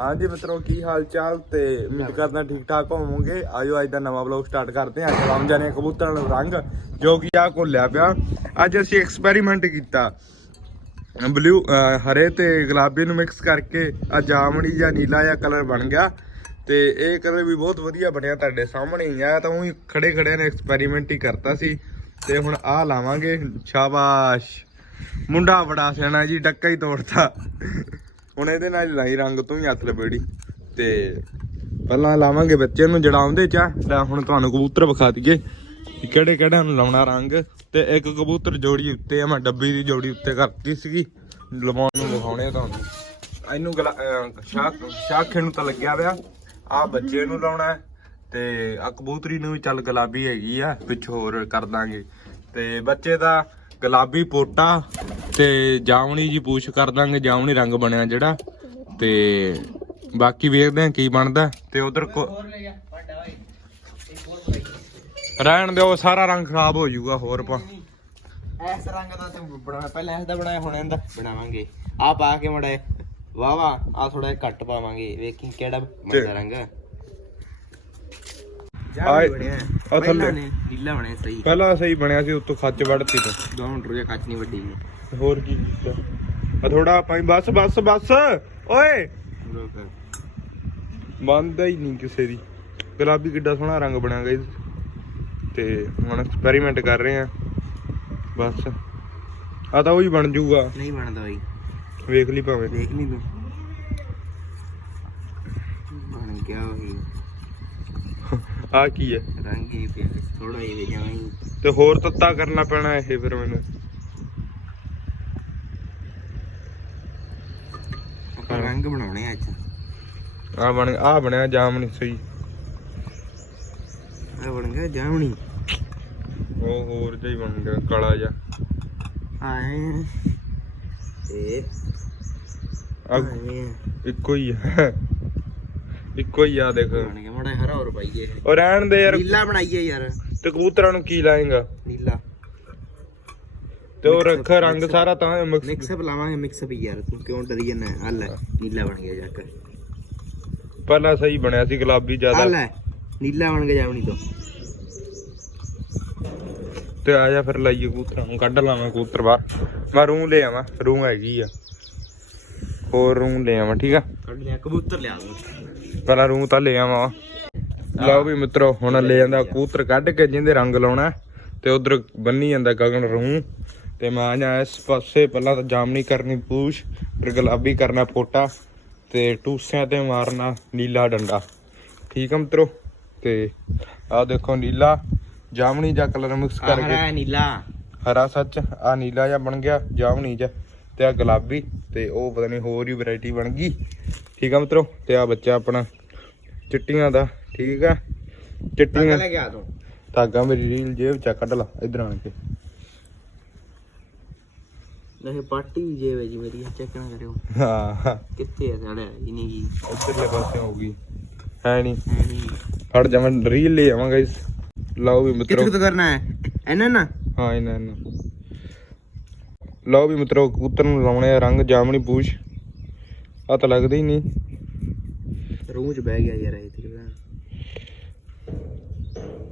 ਹਾਂਜੀ ਮਿੱਤਰੋ ਕੀ ਹਾਲ ਚਾਲ ਤੇ ਉਮੀਦ ਕਰਦਾ ਠੀਕ ਠਾਕ ਹੋਵੋਗੇ। ਆਇਓ ਅੱਜ ਦਾ ਨਵਾਂ ਵਲੌਗ ਸਟਾਰਟ ਕਰਦੇ ਹਾਂ। ਅੱਜ ਲਾਉਂ ਜਾਣੇ ਕਬੂਤਰਾਂ ਨੂੰ ਰੰਗ ਜੋ ਕਿ ਆ ਘੁੱਲਿਆ ਪਿਆ। ਅੱਜ ਅਸੀਂ ਐਕਸਪੈਰੀਮੈਂਟ ਕੀਤਾ। ਬਲੂ ਹਰੇ ਤੇ ਗੁਲਾਬੀ ਨੂੰ ਮਿਕਸ ਕਰਕੇ ਆ ਜਾਮਣੀ ਜਾਂ ਨੀਲਾ ਜਾਂ ਕਲਰ ਬਣ ਗਿਆ। ਤੇ ਇਹ ਕਲਰ ਵੀ ਬਹੁਤ ਵਧੀਆ ਬਣਿਆ ਤੁਹਾਡੇ ਸਾਹਮਣੇ ਹੀ ਆ। ਤਾਂ ਉਹੀ ਖੜੇ ਖੜਿਆਂ ਨੇ ਐਕਸਪੈਰੀਮੈਂਟ ਹੀ ਕਰਤਾ ਸੀ। ਤੇ ਹੁਣ ਆ ਲਾਵਾਂਗੇ। ਸ਼ਾਬਾਸ਼। ਮੁੰਡਾ ਬੜਾ ਸਿਆਣਾ ਜੀ ਡੱਕਾ ਹੀ ਤੋੜਤਾ। ਹੁਣ ਇਹਦੇ ਨਾਲ ਲਾਈ ਰੰਗ ਤੋਂ ਹੀ ਹੱਥ ਲਬੇੜੀ ਤੇ ਪਹਿਲਾਂ ਲਾਵਾਂਗੇ ਬੱਚੇ ਨੂੰ ਜਿਹੜਾ ਆਉਂਦੇ ਚ ਲੈ ਹੁਣ ਤੁਹਾਨੂੰ ਕਬੂਤਰ ਵਿਖਾ ਦਈਏ ਕਿਹੜੇ ਕਿਹੜਿਆਂ ਨੂੰ ਲਾਉਣਾ ਰੰਗ। ਤੇ ਇੱਕ ਕਬੂਤਰ ਜੋੜੀ ਉੱਤੇ ਆ, ਮੈਂ ਡੱਬੀ ਦੀ ਜੋੜੀ ਉੱਤੇ ਕਰਤੀ ਸੀਗੀ। ਲਵਾਉਣ ਨੂੰ ਦਿਖਾਉਣੇ ਤੁਹਾਨੂੰ। ਇਹਨੂੰ ਗਲਾ- ਅਹ ਸ਼ਾਖ ਸ਼ਾਖੇ ਨੂੰ ਤਾਂ ਲੱਗਿਆ ਪਿਆ। ਆ ਬੱਚੇ ਨੂੰ ਲਾਉਣਾ ਹੈ। ਤੇ ਆ ਕਬੂਤਰੀ ਨੂੰ ਵੀ ਚੱਲ ਗੁਲਾਬੀ ਹੈਗੀ ਆ, ਪਿੱਛੋਂ ਹੋਰ ਕਰ ਦਾਂਗੇ। ਤੇ ਬੱਚੇ ਦਾ ਗੁਲਾਬੀ ਪੋਟਾ ਤੇ ਜਾਮਣੀ ਜੀ ਪੂਛ ਕਰ ਦਾਂਗੇ ਜਾਮਣੀ ਰੰਗ ਬਣਿਆ ਜਿਹੜਾ ਤੇ ਬਾਕੀ ਵੇਖਦੇ ਆ ਕੀ ਬਣਦਾ ਤੇ ਉਧਰ ਰਹਿਣ ਦਿਓ ਸਾਰਾ ਰੰਗ ਖਰਾਬ ਹੋ ਜਾਊਗਾ ਹੋਰ ਪਾ ਇਸ ਰੰਗ ਦਾ ਤੇ ਬਣਾ ਪਹਿਲਾਂ ਇਸ ਦਾ ਬਣਾਇਆ ਹੁਣ ਇਹਦਾ ਬਣਾਵਾਂਗੇ। ਆ ਪਾ ਕੇ ਮੜਾ ਵਾਹ ਵਾਹ ਆ ਥੋੜਾ ਜਿਹਾ ਘੱਟ ਪਾਵਾਂਗੇ ਵੇਖੀ ਕਿਹੜਾ ਬਣਦਾ ਰੰਗ। ਆਏ- ਬਣਿਆ। ਆ ਥੱਲੇ। ਨੇ ਨੀਲਾ ਬਣਿਆ ਸਹੀ। ਪਹਿਲਾਂ ਸਹੀ ਬਣਿਆ ਸੀ ਉੱਤੋਂ ਖੱਚ ਵੜਤੀ ਤੋਂ। ਦੋ ਮਿੰਟ ਰੁਜਾ ਕੱਚ ਨਹੀਂ ਵੱਡੀ ਹੋਰ ਕੀ ਕੀਤਾ? ਆ ਥੋੜਾ ਪਾਈ ਬਸ ਬਸ ਬਸ। ਓਏ! ਮੰਨਦਾ ਹੀ ਨਹੀਂ ਕਿਸੇ ਦੀ। ਗੁਲਾਬੀ ਕਿੱਡਾ ਸੋਹਣਾ ਰੰਗ ਬਣਿਆ ਗਾਇਸ ਤੇ ਹੁਣ ਐਕਸਪੈਰੀਮੈਂਟ ਕਰ ਰਹੇ ਆ। ਬਸ। ਆ ਤਾਂ ਉਹੀ ਬਣ ਜਾਊਗਾ ਨਹੀਂ ਬਣਦਾ ਬਈ। ਵੇਖ ਲਈ ਭਾਵੇਂ। ਦੇਖ ਲਈ ਤੂੰ। ਬਣ ਗਿਆ ਉਹੀ ਆ ਕੀ ਹੈ? ਰੰਗ ਹੀ ਪਿਆ ਥੋੜਾ ਹੀ ਵੇ ਜਾਵਾਂ ਤੇ ਹੋਰ ਤੱਤਾ ਕਰਨਾ ਪੈਣਾ ਇਹ ਫਿਰ ਮੈਨੂੰ। ਆਪਾਂ ਰੰਗ ਬਣਾਉਣੇ ਆ ਅੱਜ ਆ ਬਣ ਆ ਬਣਿਆ ਜਾਮਣੀ ਸਹੀ। ਆ ਬਣ ਗਿਆ ਜਾਮਣੀ। ਉਹ ਹੋਰ ਜਿਹਾ ਹੀ ਬਣ ਗਿਆ ਕਾਲਾ ਜਿਹਾ। ਆਏ। ਤੇ ਆ। ਇੱਕੋ ਹੀ ਆ। ਇੱਕੋ ਹੀ ਆ ਦੇਖ। ਬਣ ਗਿਆ ਮੜਾ ਹਰਾ ਹੋਰ ਪਾਈਏ। ਉਹ ਰਹਿਣ ਦੇ ਯਾਰ। ਨੀਲਾ ਬਣਾਈਏ ਯਾਰ। ਤੇ ਕਬੂਤਰਾਂ ਨੂੰ ਕੀ ਲਾਏਗਾ? ਨੀਲਾ। ਤੇ ਉਹ ਰੱਖ ਰੰਗ ਸਾਰਾ ਤਾਂ ਮਿਕਸ ਮਿਕਸ ਅਪ ਲਾਵਾਂਗੇ ਮਿਕਸ ਅਪ ਯਾਰ। ਤੂੰ ਕਿਉਂ ਡਰੀ ਜਾਂਦਾ? ਹੈ। ਹੱਲ ਨੀਲਾ ਬਣ ਗਿਆ ਜੱਕ ਪਹਿਲਾਂ ਸਹੀ ਬਣਿਆ ਸੀ ਗੁਲਾਬੀ ਹੱਲ ਜ਼ਿਆਦਾ ਹੈ। ਨੀਲਾ ਬਣ ਗਿਆ ਜਾਵਣੀ ਤੋਂ। ਤੇ ਆ ਜਾ ਫਿਰ ਲਾਈਏ ਕਬੂਤਰਾਂ ਨੂੰ। ਕੱਢ ਲਾਵਾਂ ਕਬੂਤਰ ਬਾਹਰ। ਮੈਂ ਰੂੰ ਲੈ ਆਵਾਂ। ਰੂੰ ਹੈਗੀ ਆ। ਹੋਰ ਰੂੰ ਲੈ ਆਵਾਂ ਠੀਕ ਆ? ਕੱਢ ਲਿਆ। ਕਬੂਤਰ ਲਿਆ ਦੋ। ਪਹਿਲਾਂ ਰੂੰ ਤਾਂ ਲੈ ਆਵਾਂ। ਲਓ ਵੀ ਮਿੱਤਰੋ ਹੁਣ ਲੈ ਜਾਂਦਾ ਕਬੂਤਰ ਕੱਢ ਕੇ ਜਿੰਦੇ ਰੰਗ ਲਾਉਣਾ ਤੇ ਉਧਰ ਬੰਨੀ ਜਾਂਦਾ ਗਗਨ ਰੂੰ। ਤੇ ਮੈਂ ਆ ਜਾ ਇਸ ਪਾਸੇ ਪਹਿਲਾਂ ਤਾਂ ਜਾਮਨੀ ਕਰਨੀ ਪੂਛ ਫਿਰ ਗੁਲਾਬੀ ਕਰਨਾ ਫੋਟਾ ਤੇ ਟੂਸਿਆਂ ਤੇ ਮਾਰਨਾ ਨੀਲਾ ਡੰਡਾ। ਠੀਕ ਆ ਮਿੱਤਰੋ? ਤੇ ਆ ਦੇਖੋ ਨੀਲਾ ਜਾਮਨੀ ਜਾਂ ਕਲਰ ਮਿਕਸ ਕਰਕੇ। ਹਰਾ ਨੀਲਾ। ਹਰਾ ਸੱਚ ਆ ਨੀਲਾ ਜਿਹਾ ਬਣ ਗਿਆ ਜਾਮਨੀ ਜਿਹਾ। ਤੇ ਆ ਗੁਲਾਬੀ ਤੇ ਉਹ ਪਤਾ ਨਹੀਂ ਹੋਰ ਹੀ ਵੈਰਾਈਟੀ ਬਣ ਗਈ। ਠੀਕ ਆ ਮਿੱਤਰੋ? ਤੇ ਆ ਬੱਚਾ ਆਪਣਾ ਚਿੱਟੀਆਂ ਦਾ ਠੀਕ ਆ? ਚਿੱਟੀਆਂ ਲੈ ਗਿਆ ਤੂੰ। ਧਾਗਾ ਮੇਰੀ ਰੀਲ ਜੇਬ ਚ ਕੱਢ ਲਾ ਇਧਰ ਆਣ ਕੇ। ਨਹੀਂ ਪਾਰਟੀ ਵੇ ਜੀ ਮੇਰੀ ਚੈੱਕ ਨਾ ਕਰਿਓ। ਹਾਂ। ਕਿੱਥੇ ਹੈ ਸਾਡਾ ਇਨੀ ਜੀ। ਇੱਧਰਲੇ ਪਾਸੇ ਹੋ ਗਈ। ਹੈ ਨਹੀਂ ਹੈ ਨਹੀਂ ਫੜ ਜਾ ਮੈਂ ਰੀਲ ਲੈ ਆਵਾਂਗਾ ਇਸ। ਲਓ ਵੀ ਮਿੱਤਰੋ। ਕਿੱਥੇ ਕਿੱਥੇ ਕਰਨਾ ਹੈ? ਇਹਨਾਂ ਨਾ ਹਾਂ ਇਹਨਾਂ ਇਹਨਾਂ ਲਓ ਵੀ ਮਿੱਤਰੋ ਕਬੂਤਰ ਨੂੰ ਲਾਉਣੇ ਆ ਰੰਗ ਜਾਮਣੀ ਪੂਛ। ਆ ਤਾਂ ਲੱਗਦਾ ਹੀ ਨਹੀਂ। ਰੂਹ ਚ ਬਹਿ ਗਿਆ ਯਾਰ ਇਹ ਤੇ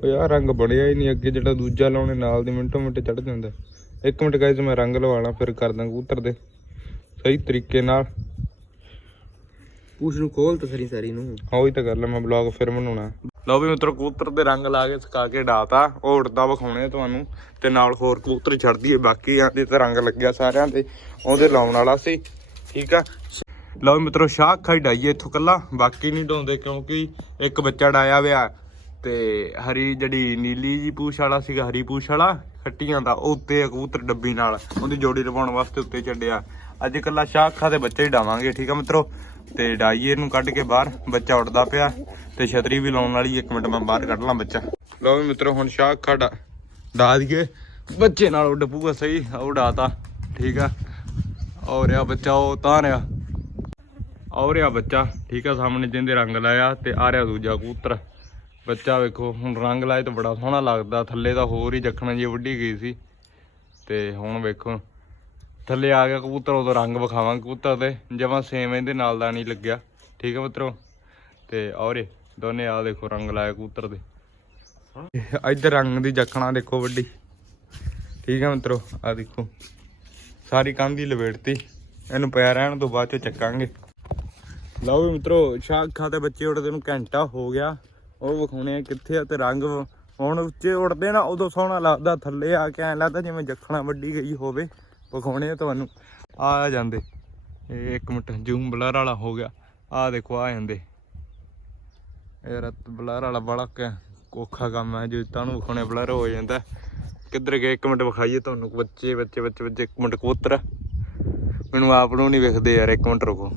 ਉਹ ਯਾਰ ਰੰਗ ਬਣਿਆ ਹੀ ਨਹੀਂ। ਅੱਗੇ ਜਿਹੜਾ ਦੂਜਾ ਲਾਉਣੇ ਨਾਲ ਦੀ ਮਿੰਟੋ ਮਿੰਟ ਚੜ ਜਾਂਦਾ। ਇੱਕ ਮਿੰਟ ਗਾਇਜ਼ ਮੈਂ ਰੰਗ ਲਵਾਣਾ ਫਿਰ ਕਰਦਾ ਕਬੂਤਰ ਦੇ। ਸਹੀ ਤਰੀਕੇ ਨਾਲ। ਪੂਛ ਨੂੰ ਖੋਲ ਤਾਂ ਸਰੀ ਸਾਰੀ ਨੂੰ। ਹਾਂ, ਉਹੀ ਤਾਂ ਗੱਲ ਹੈ ਮੈਂ ਬਲੌਗ ਫਿਰ ਬਣਾਉਣਾ। ਲਓ ਵੀ ਮਿੱਤਰੋ, ਕਬੂਤਰ ਦੇ ਰੰਗ ਲਾ ਕੇ ਸੁਕਾ ਕੇ ਡਾਤਾ। ਉਹ ਉੜਦਾ ਵਿਖਾਉਣੇ ਆ ਤੁਹਾਨੂੰ, ਤੇ ਨਾਲ ਹੋਰ ਕਬੂਤਰ ਛੱਡਦੀ ਹੈ ਬਾਕੀ ਆਂਦੇ ਤੇ ਰੰਗ ਲੱਗਿਆ ਸਾਰਿਆਂ ਤੇ ਉਹਦੇ ਲਾਉਣ ਵਾਲਾ ਸੀ, ਠੀਕ ਆ? ਲਓ ਮਿੱਤਰੋ, ਸ਼ਾਹ ਖਾਈ ਡਾਈਏ ਇੱਥੋਂ ਕੱਲਾ, ਬਾਕੀ ਨਹੀਂ ਡਾਉਂਦੇ ਕਿਉਂਕਿ ਇੱਕ ਬੱਚਾ ਡਾਇਆ ਵਿਆ। ਤੇ ਹਰੀ ਜਿਹੜੀ ਨੀਲੀ ਜੀ ਪੂਛ ਵਾਲਾ ਸੀਗਾ, ਹਰੀ ਪੂਛ ਵਾਲਾ, ਖੱਟੀਆਂ ਦਾ, ਉਹ ਉੱਤੇ ਕਬੂਤਰ ਡੱਬੀ ਨਾਲ, ਉਹਦੀ ਜੋੜੀ ਲਵਾਉਣ ਵਾਸਤੇ ਉੱਤੇ ਛੱਡਿਆ ਅੱਜ ਕੱਲਾ ਸ਼ਾਹ ਸ਼ਾਖਾ ਦੇ ਬੱਚੇ ਹੀ ਡਾਵਾਂਗੇ, ਠੀਕ ਆ ਮਿੱਤਰੋ? ਤੇ ਡਾਈਏ ਨੂੰ ਕੱਢ ਕੇ ਬਾਹਰ, ਬੱਚਾ ਉੱਡਦਾ ਪਿਆ ਤੇ ਛਤਰੀ ਵੀ ਲਾਉਣ ਵਾਲੀ, ਇੱਕ ਮਿੰਟ ਮੈਂ ਬਾਹਰ ਕੱਢ ਲਾਂ ਬੱਚਾ। ਲਓ ਵੀ ਮਿੱਤਰੋ, ਹੁਣ ਸ਼ਾਹ ਡਾ ਡਾ ਦਈਏ। ਬੱਚੇ ਨਾਲ ਉੱਡ ਪੂਗਾ ਸਹੀ ਉਹ ਡਾਤਾ ਠੀਕ ਆ? ਔਰ ਆ ਬੱਚਾ, ਉਹ ਤਾਂ ਰਿਹਾ। ਔਰ ਆ ਬੱਚਾ, ਠੀਕ ਆ, ਸਾਹਮਣੇ ਜਿੰਦੇ ਰੰਗ ਲਾਇਆ ਤੇ ਆ ਰਿਹਾ ਦੂਜਾ ਕਬੂਤਰ। ਬੱਚਾ ਵੇਖੋ, ਹੁਣ ਰੰਗ ਲਾਏ ਤਾਂ ਬੜਾ ਸੋਹਣਾ ਲੱਗਦਾ, ਥੱਲੇ ਤਾਂ ਹੋਰ ਹੀ ਜਖਣਾ ਜੀ ਵੱਡੀ ਗਈ ਸੀ। ਤੇ ਹੁਣ ਵੇਖੋ ਥੱਲੇ ਆ ਗਿਆ ਕਬੂਤਰ, ਉਦੋਂ ਰੰਗ ਵਿਖਾਵਾਂ ਕਬੂਤਰ ਦੇ। ਜਮਾਂ ਸੇਮ ਇਹਦੇ ਨਾਲ ਦਾ ਨਹੀਂ ਲੱਗਿਆ। ਠੀਕ ਹੈ ਮਿੱਤਰੋ ਤੇ ਔਰੇ, ਦੋਨੇ ਆ ਦੇਖੋ ਰੰਗ ਲਾਇਆ ਕਬੂਤਰ ਦੇ। ਇੱਧਰ ਰੰਗ ਦੀ ਜੱਖਣਾ ਦੇਖੋ ਵੱਡੀ। ਠੀਕ ਹੈ ਮਿੱਤਰੋ ਆ ਦੇਖੋ। ਸਾਰੀ ਕੰਧ ਹੀ ਲਵੇੜਤੀ ਇਹਨੂੰ ਪਿਆ ਰਹਿਣ ਤੋਂ ਬਾਅਦ ਚ ਚੱਕਾਂਗੇ। ਲਓ ਵੀ ਮਿੱਤਰੋ ਸ਼ਾਖਾ ਤੇ ਬੱਚੇ ਉੱਡਦੇ ਨੂੰ ਘੰਟਾ ਹੋ ਗਿਆ। ਉਹ ਵਿਖਾਉਣੇ ਆ ਕਿੱਥੇ ਆ ਤੇ ਰੰਗ ਹੁਣ ਉੱਚੇ ਉੱਡਦੇ ਨਾ ਉਦੋਂ ਸੋਹਣਾ ਲੱਗਦਾ। ਥੱਲੇ ਆ ਕੇ ਐਂ ਲੱਗਦਾ ਜਿਵੇਂ ਜੱਖਣਾ ਵੱਡੀ ਗਈ ਹੋਵੇ। ਵਿਖਾਉਣੇ ਆ ਤੁਹਾਨੂੰ। ਆ ਜਾਂਦੇ। ਇਹ ਇੱਕ ਮਿੰਟ, ਜ਼ੂਮ ਬਲਰ ਵਾਲਾ ਹੋ ਗਿਆ। ਆ ਦੇਖੋ, ਆ ਜਾਂਦੇ। ਇਹ ਰਤ ਬਲਰ ਵਾਲਾ ਬੜਾ ਕ- ਔਖਾ ਕੰਮ ਹੈ। ਜੇ ਤੁਹਾਨੂੰ ਵਿਖਾਉਣੇ, ਬਲਰ ਹੋ ਜਾਂਦਾ। ਕਿੱਧਰ ਗਏ? ਇੱਕ ਮਿੰਟ ਵਿਖਾਈਏ ਤੁਹਾਨੂੰ। ਬੱਚੇ ਬੱਚੇ ਬੱਚੇ ਬੱਚੇ, ਇੱਕ ਮਿੰਟ ਕਬੂਤਰ। ਮੈਨੂੰ ਆਪ ਨੂੰ ਨਹੀਂ ਵਿਖਦੇ ਯਾਰ। ਇੱਕ ਮਿੰਟ ਰੁਕੋ।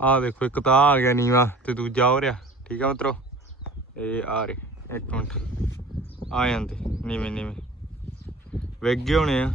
ਆਹ ਦੇਖੋ, ਇੱਕ ਤਾਂ ਆ ਗਿਆ ਨੀਵਾ ਤੇ ਦੂਜਾ ਹੋ ਰਿਹਾ। ਠੀਕ ਆ ਮਿੱਤਰੋ? ਇਹ ਆ ਰਹੇ। ਇੱਕ ਮਿੰਟ। ਆ ਜਾਂਦੇ। ਨੀਵੇਂ ਨੀਵੇਂ। ਵੇਗੇ ਹੋਣੇ ਆ।